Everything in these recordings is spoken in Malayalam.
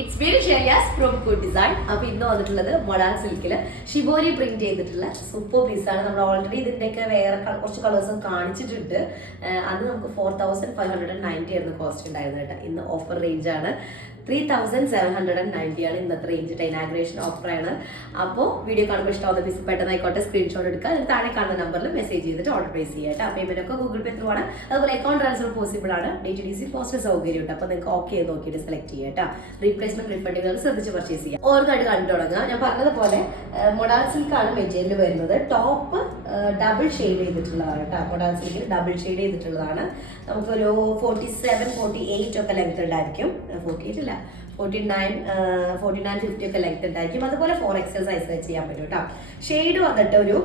ഇറ്റ്സ് വെരി ഷെലിയാസ് ഫ്രോം ഗുഡ് ഡിസൈൻ. അപ്പൊ ഇന്ന് വന്നിട്ടുള്ളത് മൊഡാൻ സിൽക്കില് ഷിബോരി പ്രിന്റ് ചെയ്തിട്ടുള്ള സൂപ്പർ പീസാണ്. നമ്മൾ ഓൾറെഡി ഇതിന്റെയൊക്കെ വേറെ കുറച്ച് കളേഴ്സും കാണിച്ചിട്ടുണ്ട്. അത് നമുക്ക് 4590 ആയിരുന്നു കോസ്റ്റ് ഉണ്ടായിരുന്നത് കേട്ടോ. ഇന്ന് ഓഫർ റേഞ്ച് ആണ് 3790 ആണ് ഇന്നത്തെ റേഞ്ച്. ഇനാഗ്രേഷൻ ഓഫർ ആണ്. അപ്പോൾ വീഡിയോ കാണുമ്പോൾ ഇഷ്ടമാവുന്ന പീസ് പെട്ടെന്ന് ആയിക്കോട്ടെ സ്ക്രീൻഷോട്ട് എടുക്കുക. അതിന് താഴെ കാണുന്ന നമ്പറിൽ മെസ്സേജ് ചെയ്തിട്ട് ഓർഡർ പ്ലേസ് ചെയ്യുക കേട്ടോ. പേയ്മെന്റ് ഒക്കെ ഗൂഗിൾ പേ ത്രൂ ആണ്. അതുപോലെ അക്കൗണ്ട് ട്രാൻസ്ഫർ പോസിബിൾ ആണ്. DTDC പോസ്റ്റ് സൗകര്യം ഉണ്ട്. അപ്പോൾ നിങ്ങൾക്ക് ഓക്കെ ചെയ്ത് നോക്കിയിട്ട് സെലക്ട് ചെയ്യുക കേട്ടോ. റീപ്ലേസ്മെന്റ് റീഫണ്ടുകൾ ശ്രദ്ധിച്ച് പർച്ചേസ് ചെയ്യുക. ഓരോന്നായിട്ട് കണ്ടു തുടങ്ങുക. ഞാൻ പറഞ്ഞതുപോലെ മൊഡാൻ സിൽക്ക് ആണ് മെറ്റീരിയൽ വരുന്നത്. ടോപ്പ് ഡബിൾ ഷെയ്ഡ് ചെയ്തിട്ടുള്ളതാണ് കേട്ടോ. മൊഡാൻ സിൽക്കിൽ ഡബിൾ ഷെയ്ഡ് ചെയ്തിട്ടുള്ളതാണ്. നമുക്കൊരു 47, 48 ഒക്കെ ലെങ്ത് ഉണ്ടായിരിക്കും. 48 ഇല്ല, 49, 50 ഒക്കെ ലെങ്ത് ഉണ്ടായിരിക്കും. അതുപോലെ 4XL സൈസ് വെച്ച് ചെയ്യാൻ പറ്റും കേട്ടോ. ഷെയ്ഡ് വന്നിട്ട് ഒരു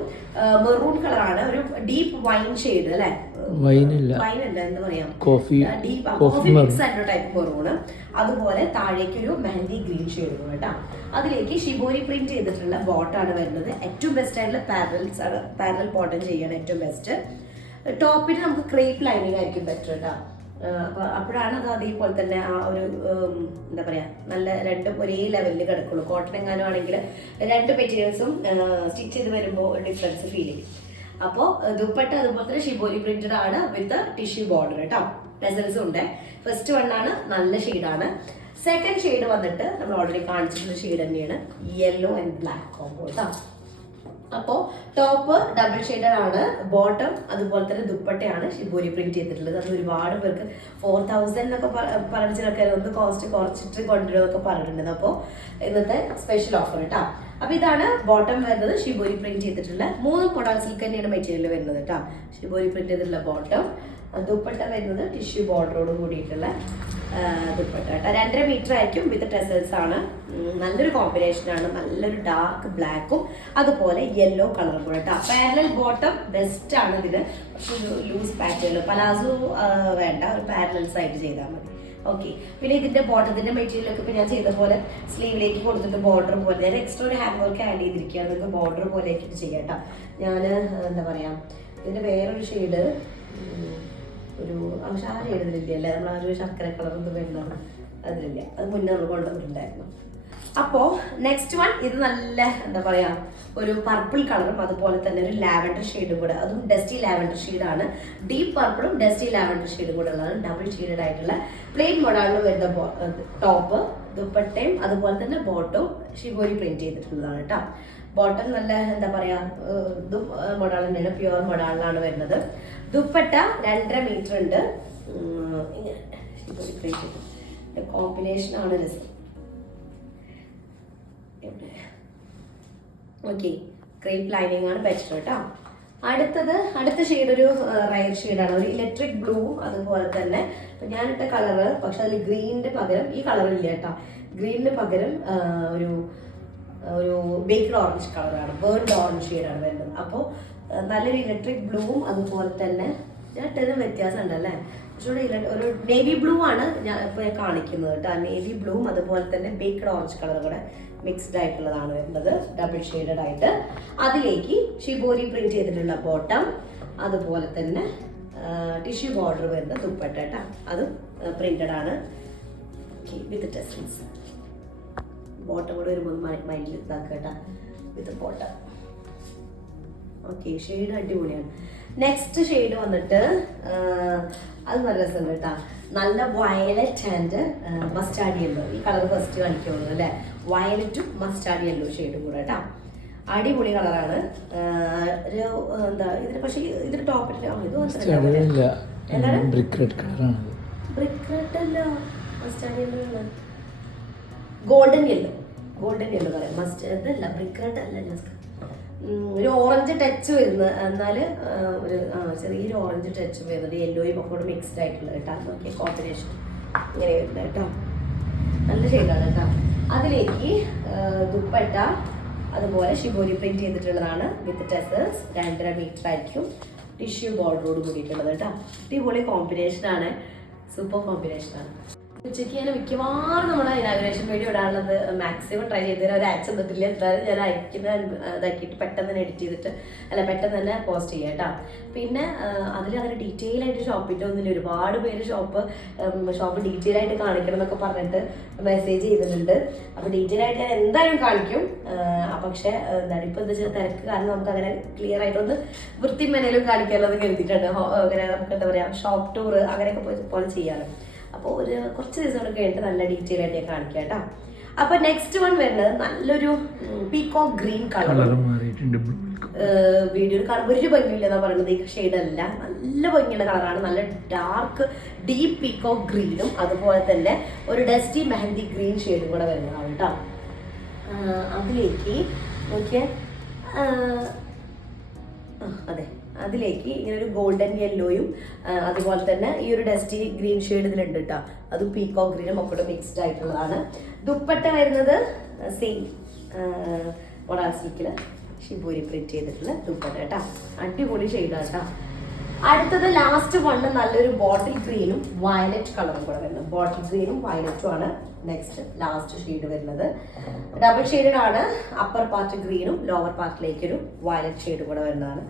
മെറൂൺ കളറാണ്. ഒരു ഡീപ്പ് വൈൻ ഷെയ്ഡ് അല്ലെ, വൈൻ അല്ല എന്താ പറയാ, കോഫി മിക്സ് ആയിട്ടുള്ള ടൈപ്പ് മെറൂണ്. അതുപോലെ താഴേക്ക് ഒരു മെഹന്തി ഗ്രീൻ ഷെയ്ഡ് കേട്ടോ. അതിലേക്ക് ഷിബോരി പ്രിന്റ് ചെയ്തിട്ടുള്ള ബോട്ടാണ് വരുന്നത്. ഏറ്റവും ബെസ്റ്റ് ആയിട്ടുള്ള പാരലൽ ബോട്ടം ചെയ്യണം ഏറ്റവും ബെസ്റ്റ്. ടോപ്പിന് നമുക്ക് ക്രേപ്പ് ലൈനിങ് ആയിരിക്കും ബെറ്റർ കേട്ടോ. അപ്പൊ അപ്പോഴാണ് അത് അതേപോലെ തന്നെ ആ ഒരു എന്താ പറയാ, നല്ല രണ്ടും ഒരേ ലെവലിൽ കിടക്കുള്ളൂ. കോട്ടൺ എങ്ങാനും ആണെങ്കിൽ രണ്ട് മെറ്റീരിയൽസും സ്റ്റിച്ച് ചെയ്ത് വരുമ്പോൾ ഡിഫറൻസ് ഫീൽ ചെയ്യും. അപ്പോൾ ദുപ്പട്ട അതുപോലെ തന്നെ ഷിബോരി പ്രിന്റഡ് ആണ് വിത്ത് ടിഷ്യൂ ബോർഡർ കേട്ടോ. ടെസൽസും ഉണ്ട്. ഫസ്റ്റ് വൺ ആണ്, നല്ല ഷെയ്ഡാണ്. സെക്കൻഡ് ഷെയ്ഡ് വന്നിട്ട് നമ്മൾ ഓൾറെഡി കാണിച്ചിട്ടുള്ള ഷെയ്ഡ് തന്നെയാണ്, യെല്ലോ ആൻഡ് ബ്ലാക്ക് കോംബോ കേട്ടോ. അപ്പോൾ ടോപ്പ് ഡബിൾ ഷെയ്ഡഡ് ആണ്, ബോട്ടം അതുപോലെ തന്നെ ദുപ്പട്ടയാണ് ഷിബോരി പ്രിന്റ് ചെയ്തിട്ടുള്ളത്. അത് ഒരുപാട് പേർക്ക് 4000 എന്നൊക്കെ പറഞ്ഞിട്ടൊക്കെ ഒന്ന് കോസ്റ്റ് കുറച്ചിട്ട് കൊണ്ടുവരുമൊക്കെ പറഞ്ഞിട്ടുണ്ട്. അപ്പോൾ ഇന്നത്തെ സ്പെഷ്യൽ ഓഫർ കേട്ടോ. അപ്പൊ ഇതാണ് ബോട്ടം വരുന്നത്, ഷിബോരി പ്രിന്റ് ചെയ്തിട്ടുള്ള 3 മൊഡാൻ സിൽക്ക് തന്നെയാണ് മെറ്റീരിയൽ വരുന്നത് കേട്ടോ. ഷിബോരി പ്രിന്റ് ചെയ്തിട്ടുള്ള ബോട്ടം, ദുപ്പട്ട വരുന്നത് ടിഷ്യൂ ബോർഡറോട് കൂടിയിട്ടുള്ള ദുപ്പട്ട കേട്ടോ. 2.5 മീറ്റർ ആയിരിക്കും വിത്ത് ടെസൽസ് ആണ്. നല്ലൊരു കോമ്പിനേഷൻ ആണ്. നല്ലൊരു ഡാർക്ക് ബ്ലാക്കും അതുപോലെ യെല്ലോ കളറും കൂടെ കേട്ടോ. പാരലൽ ബോട്ടം ബെസ്റ്റ് ആണ് ഇതിന്. പക്ഷെ ലൂസ് പാറ്റേൺ പലാസോ വേണ്ട, ഒരു പാരലൽസ് ആയിട്ട് ചെയ്താൽ മതി. ഓക്കെ. പിന്നെ ഇതിന്റെ ബോട്ടത്തിന്റെ മെറ്റീരിയലൊക്കെ ഇപ്പൊ ഞാൻ ചെയ്ത പോലെ സ്ലീവിലേക്ക് കൊടുത്തിട്ട് ബോർഡർ പോലെ ഞാൻ എക്സ്ട്രാ ഒരു ഹാൻഡ് വർക്ക് ആഡ് ചെയ്തിരിക്കുകയാണ്. നിങ്ങൾക്ക് ബോർഡർ പോലെ ആക്കിയിട്ട് ചെയ്യാം കേട്ടോ. ഞാൻ എന്താ പറയാ, ഇതിന്റെ വേറൊരു ഷെയ്ഡ്, ഒരു ആ ഷെയ്ഡ് ഇതിലില്ല അല്ലേ, നമ്മൾ ആ ഒരു ശർക്കര കളർ ഒന്നും വരുന്നതാണ് അതിലില്ല. അത് മുന്നേ നമ്മൾ കൊണ്ടുവന്നിട്ടുണ്ടായിരുന്നു. അപ്പോ നെക്സ്റ്റ് വൺ, ഇത് നല്ല എന്താ പറയാ ഒരു പർപ്പിൾ കളറും അതുപോലെ തന്നെ ഒരു ലാവൻഡർ ഷെയ്ഡും കൂടെ, അതും ഡസ്റ്റി ലാവൻഡർ ഷെയ്ഡാണ്. ഡീപ്പ് പർപ്പിളും ഡസ്റ്റി ലാവൻഡർ ഷെയ്ഡും കൂടെ ഉള്ളതാണ്. ഡബിൾ ഷെയ്ഡഡ് ആയിട്ടുള്ള പ്ലെയിൻ മോഡലിൽ വരുന്ന ടോപ്പ്, ദുപ്പട്ടയും അതുപോലെ തന്നെ ബോട്ടവും ഷിബോരി പ്രിന്റ് ചെയ്തിട്ടുള്ളതാണ് കേട്ടോ. ബോട്ടം നല്ല എന്താ പറയാ ഇതും മോഡൽ തന്നെയാണ്, പ്യുവർ മോഡലിലാണ് വരുന്നത്. ദുപ്പട്ട 2.5 മീറ്റർ ഉണ്ട്. ഷിബോരി പ്രിന്റ് ചെയ്ത് കോമ്പിനേഷൻ ആണ് രസം. ഓക്കെ, ക്രേപ്പ് ലൈനിങ് ആണ് ബെറ്റർ കേട്ടോ. അടുത്ത ഷെയ്ഡ് ഒരു റയർ ഷെയ്ഡാണ്, ഒരു ഇലക്ട്രിക് ബ്ലൂവും അതുപോലെ തന്നെ ഇപ്പൊ ഞാനിട്ട കളറ്, പക്ഷെ അതിൽ ഗ്രീനിന്റെ പകരം ഈ കളർ ഇല്ല കേട്ടോ. ഗ്രീനിന് പകരം ഒരു ബേക്ക്ഡ് ഓറഞ്ച് കളറാണ്, ബേൺഡ് ഓറഞ്ച് ഷെയ്ഡാണ് വരുന്നത്. അപ്പോൾ നല്ലൊരു ഇലക്ട്രിക് ബ്ലൂവും അതുപോലെ തന്നെ ഞാൻ ഇട്ടതിന് വ്യത്യാസം ഉണ്ടല്ലേ, പക്ഷേ ഒരു നേവി ബ്ലൂ ആണ് ഞാൻ ഇപ്പോൾ കാണിക്കുന്നത് കേട്ടോ. നേവി ബ്ലൂവും അതുപോലെ തന്നെ ബേക്ക്ഡ് ഓറഞ്ച് കളർ കൂടെ മിക്സ്ഡ് ആയിട്ടുള്ളതാണ് വരുന്നത്, ഡബിൾ ഷെയ്ഡഡ് ആയിട്ട്. അതിലേക്ക് ഷിബോരി പ്രിന്റ് ചെയ്തിട്ടുള്ള ബോട്ടം, അതുപോലെ തന്നെ ടിഷ്യൂ ബോർഡർ വരുന്ന ദുപ്പട്ട കേട്ടോ. അതും പ്രിന്റഡ് ആണ് വിത്ത് ടെസൽസ്. ബോട്ടം കൂടെ വരുമ്പോൾ മൈൻഡിൽ ഇതാക്കുക കേട്ടോ, വിത്ത് ബോട്ടം. ഓക്കെ, ഷെയ്ഡ് അടിപൊളിയാണ്. നെക്സ്റ്റ് ഷെയ്ഡ് വന്നിട്ട് അത് നല്ല രസമുണ്ട് കേട്ടോ. നല്ല വയലറ്റ് ആൻഡ് മസ്റ്റാർഡ് യെല്ലോ. ഈ കളർ ഫസ്റ്റ് കാണിക്കുള്ളൂ അല്ലേ. വയലറ്റും മസ്റ്റാർഡ് യെല്ലോ ഷെയ്ഡും കൂടെ കേട്ടോ. അടിപൊളി കളറാണ്. ഒരു എന്താ ഇതിന്, പക്ഷേ ഇതിന്റെ ടോപ്പിൽ ബ്രിക്ക് റെഡ് അല്ല, mustard yellow, golden yellow colour. Mustard അല്ല, ബ്രിക്ക് റെഡ് അല്ല, ജസ്റ്റ് ഒരു ഓറഞ്ച് ടച്ച് വരുന്ന, എന്നാല് ഒരു ചെറിയൊരു ഓറഞ്ച് ടച്ച് വരുന്നത്, യെല്ലോയും ഒക്കെ കൂടെ മിക്സ്ഡ് ആയിട്ടുള്ള കേട്ടോ. നോക്കിയ കോമ്പിനേഷൻ ഇങ്ങനെ വരുന്നത് കേട്ടോ. നല്ല ഷെയ്ഡാണ് കേട്ടോ. അതിലേക്ക് ദുപ്പട്ട അതുപോലെ ഷിബോരി പ്രിന്റ് ചെയ്തിട്ടുള്ളതാണ് വിത്ത് ടെസൽസ്. 2.5 മീറ്റർ ആയിരിക്കും, ടിഷ്യൂ ബോർഡറോട് കൂടിയിട്ടുള്ളത് കേട്ടോ. അടിപൊളി കോമ്പിനേഷനാണ്, സൂപ്പർ കോമ്പിനേഷനാണ്. ഉച്ചയ്ക്ക് ഞാൻ മിക്കവാറും നമ്മുടെ ഇനാഗുറേഷൻ വീഡിയോ ഇടാനുള്ളത് മാക്സിമം ട്രൈ ചെയ്ത് തരാൻ ഒരു ആക്ഷൻ തന്നില്ല. എന്തായാലും ഞാൻ അയക്കുന്ന ഇതാക്കിയിട്ട് പെട്ടെന്ന് തന്നെ എഡിറ്റ് ചെയ്തിട്ട് പെട്ടെന്ന് തന്നെ പോസ്റ്റ് ചെയ്യാം കേട്ടോ. പിന്നെ അതിൽ അങ്ങനെ ഡീറ്റെയിൽ ആയിട്ട് ഷോപ്പിൻ്റെ ഒന്നുമില്ല. ഒരുപാട് പേര് ഷോപ്പ് ഡീറ്റെയിൽ ആയിട്ട് കാണിക്കണം എന്നൊക്കെ പറഞ്ഞിട്ട് മെസ്സേജ് ചെയ്തിട്ടുണ്ട്. അപ്പോൾ ഡീറ്റെയിൽ ആയിട്ട് ഞാൻ എന്തായാലും കാണിക്കും. പക്ഷേ എന്താണ് ഇപ്പോൾ എന്താ വെച്ചാൽ തിരക്ക് കാരണം നമുക്ക് അങ്ങനെ ക്ലിയർ ആയിട്ടൊന്ന് വൃത്തിമേനയിലും കാണിക്കാമല്ലോ എന്ന് കരുതിയിട്ടുണ്ട്. അങ്ങനെ നമുക്ക് എന്താ പറയുക ഷോപ്പ് ടൂർ അങ്ങനെയൊക്കെ പോലെ ചെയ്യാമല്ലോ. അപ്പോൾ കുറച്ച് ദിവസങ്ങളൊക്കെ കഴിഞ്ഞിട്ട് നല്ല ഡീറ്റെയിൽ ആയിട്ട് ഞാൻ കാണിക്കാം കേട്ടോ. അപ്പൊ നെക്സ്റ്റ് വൺ വരുന്നത് നല്ലൊരു പീകോക്ക് ഗ്രീൻ കളർ. വീഡിയോയിൽ കാണുമ്പോൾ ഒരു ഭംഗിയില്ല എന്നാ പറയുന്നത്. ഈ ഷെയ്ഡല്ല, നല്ല ഭംഗിയുള്ള കളറാണ്. നല്ല ഡാർക്ക് ഡീപ്പ് പീകോക്ക് ഗ്രീനും അതുപോലെ തന്നെ ഒരു ഡസ്റ്റി മെഹന്തി ഗ്രീൻ ഷെയ്ഡും കൂടെ വരുന്നതാണ് കേട്ടോ. അതിലേക്ക് നോക്കിയാൽ അതെ, അതിലേക്ക് ഇങ്ങനെ ഒരു ഗോൾഡൻ യെല്ലോയും അതുപോലെ തന്നെ ഈ ഒരു ഡസ്റ്റി ഗ്രീൻ ഷെയ്ഡ് ഇതിലുണ്ട് കേട്ടോ. അതും പീകോക്ക് ഗ്രീനും ഒക്കെ മിക്സ്ഡ് ആയിട്ടുള്ളതാണ്. ദുപ്പട്ട വരുന്നത് സെയിം ഒരാൾ സിൽക്കില് ഷിബൂരി പ്രിന്റ് ചെയ്തിട്ടുള്ള ദുപ്പട്ട കേട്ടോ. അടിപൊളി ഷെയ്ഡാണ് കേട്ടോ. അടുത്തത് ലാസ്റ്റ് വണ്ണ് നല്ലൊരു ബോട്ടിൽ ഗ്രീനും വയലറ്റ് കളറും കൂടെ വരുന്നത്. ബോട്ടിൽ ഗ്രീനും വയലറ്റും ആണ് നെക്സ്റ്റ് ലാസ്റ്റ് ഷെയ്ഡ് വരുന്നത്. ഡബിൾ ഷെയ്ഡാണ്. അപ്പർ പാർട്ട് ഗ്രീനും ലോവർ പാർട്ടിലേക്ക് ഒരു വയലറ്റ് ഷെയ്ഡ് കൂടെ വരുന്നതാണ്.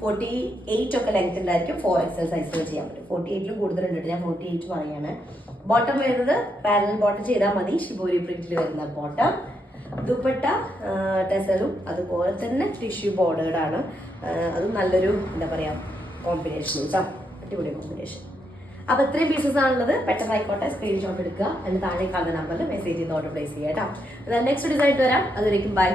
48 ഒക്കെ ലെങ്ത് ഉണ്ടായിരിക്കും. 4XL സൈസിൽ ചെയ്യാൻ പറ്റും. 48ലും കൂടുതലുണ്ട്, ഞാൻ 48 പറയാണ്. ബോട്ടം വരുന്നത് പാരലൽ ബോട്ടം ചെയ്താൽ മതി. ഷിബോരി പ്രിന്റിൽ വരുന്ന ബോട്ടം. ദുപ്പട്ട ടെസലും അതുപോലെ തന്നെ ടിഷ്യൂ ബോർഡേഡ് ആണ്. അതും നല്ലൊരു എന്താ പറയുക കോമ്പിനേഷൻ കേട്ടോ. അടിപൊളി കോമ്പിനേഷൻ. അപ്പോൾ ഇത്രയും പീസസ് ആണുള്ളത്. പെട്ടെന്ന് ആയിക്കോട്ടെ, സ്ക്രീൻഷോട്ട് എടുക്കുക. അതിന് താഴെ കാണുന്ന നമ്പറിൽ മെസ്സേജ് ചെയ്ത് ഓർഡർ പ്ലേസ് ചെയ്യാം കേട്ടോ. നെക്സ്റ്റ് ഡിസൈൻ വരാം. അതുവരേക്കും ബൈ.